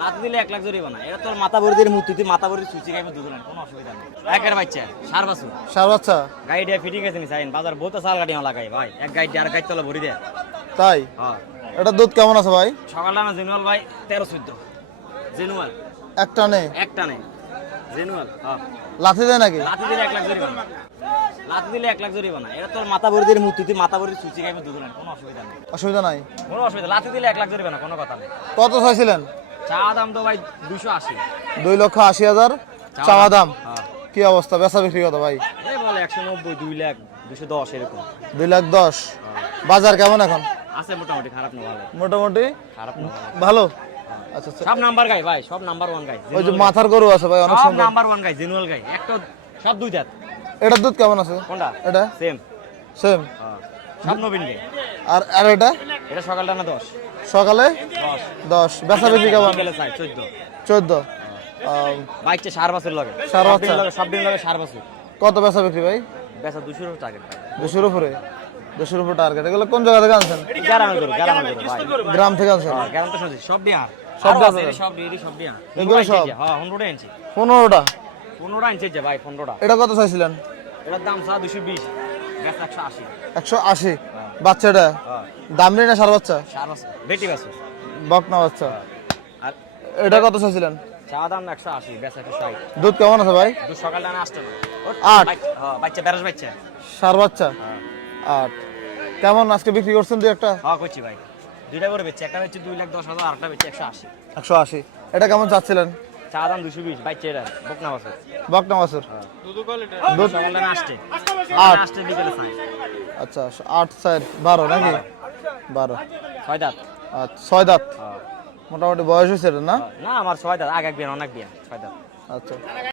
লাত দিলে 1 লাখ জরিমানা। এটা তোর মাথা ভরে দিয়ে মুতুতে মাথা ভরে সুচি খাইবে দুধ না, কোনো অসুবিধা নেই। একের বাচ্চা সার বাছুর সার বাচ্চা গাইড ফিটিং আছে নি সাইন বাজার বহুত সাল গাড়ি লাগাই ভাই, এক গাইড আর গাইড তলা ভরি দে। তাই হ্যাঁ এটা দুধ কেমন আছে ভাই? সকালটা না জেনুয়াল ভাই 13-14 জেনুয়াল একটা নেই একটা নেই জেনুয়াল। হ্যাঁ লাথি দেয় নাকি? লাত দিলে 1 লাখ জরিমানা, লাত দিলে 1 লাখ জরিমানা। এটা তোর মাথা ভরে দিয়ে মুতুতে মাথা ভরে সুচি খাইবে দুধ না, কোনো অসুবিধা নেই। অসুবিধা নাই, কোনো অসুবিধা, লাত দিলে 1 লাখ জরিমানা, কোনো কথা নেই। কত চাইছিলেন? চা দাম তো ভাই 280। 2,80,000 চাওয়া দাম। হ্যাঁ কি অবস্থা, বেচা বিক্রি কত ভাই? এই বলে 190, 2 লাখ, 210 এরকম। 2,10,000। বাজার কেমন এখন? আছে মোটামুটি, খারাপ না ভালো। মোটামুটি খারাপ না ভালো। ভালো। আচ্ছা আচ্ছা, সব নাম্বার গাই ভাই, সব নাম্বার 1 গাই। ওই যে মাথার গরু আছে ভাই অনেক সব সুন্দর। নাম্বার 1 গাই, জেনুয়াল গাই। একটা সব দুই দাঁত। এটার দুধ কেমন আছে? কোনটা? এটা সেম। সেম। সব নবীন গাই। আর আর এটা এটা সকালটা না 10। সকালে 10 10, বেচা বিক্রি কেমন? বিকেলে 14। 14। বাইকটা 4 বছর লাগে। সার বাচ্চা? সব দিন লাগে 4 বছর। কত বেচা বিক্রি ভাই? বেচা 200 এর টার্গেট ভাই। 200-র উপরে? 200-র উপরে টার্গেট। এগুলো কোন জায়গা থেকে আনছেন? গ্রামে করো ভাই। গ্রাম থেকে আনছেন? হ্যাঁ, গ্রাম তো শুনছি সব বিহার। সব সব বিহার। সব ডেরি সব বিহার। এগুলো সব? হ্যাঁ 100 ইঞ্চি। 15টা? 15টা ইঞ্চি যে ভাই, 15টা। এটা কত চাইছিলেন? এটার দাম 220, বেচা 180। 180। বাচ্চাটা হ্যাঁ দামরি না সার বাচ্চা? 4 বছর বেটি বাছুর। বকনা বাচ্চা। আর এটা কত চাইছিলেন? চা দাম 180, বেচা 160। দুধ কেমন আছে ভাই? দুধ সকালটা না আসতো না। 8। হ্যাঁ বাচ্চা বেরস বাচ্চা। সার বাচ্চা হ্যাঁ 8। কেমন আজকে বিক্রি করছেন দুই একটা? হ্যাঁ করছি ভাই, দুইটা করে বেচছে। একটা বেচছে 2,10,000, আরেকটা বেচছে 180। 180। এটা কেমন চাচ্ছিলেন? চা দাম 220, বাচ্চা এটা বকনা বাছুর। বকনা বাছুর। দুধ সকালটা না আসতে 8। আসতে বিকেলে 6। আচ্ছা 8 4 12 নাকি? 12। 6 দাঁত। আচ্ছা 6 দাঁত। হ্যাঁ মোটামুটি বয়স হয়েছে এটা না? না আমার 6 দাঁত, আগে এক বিয়ান অনেক বিয়ান 6 দাঁত। আচ্ছা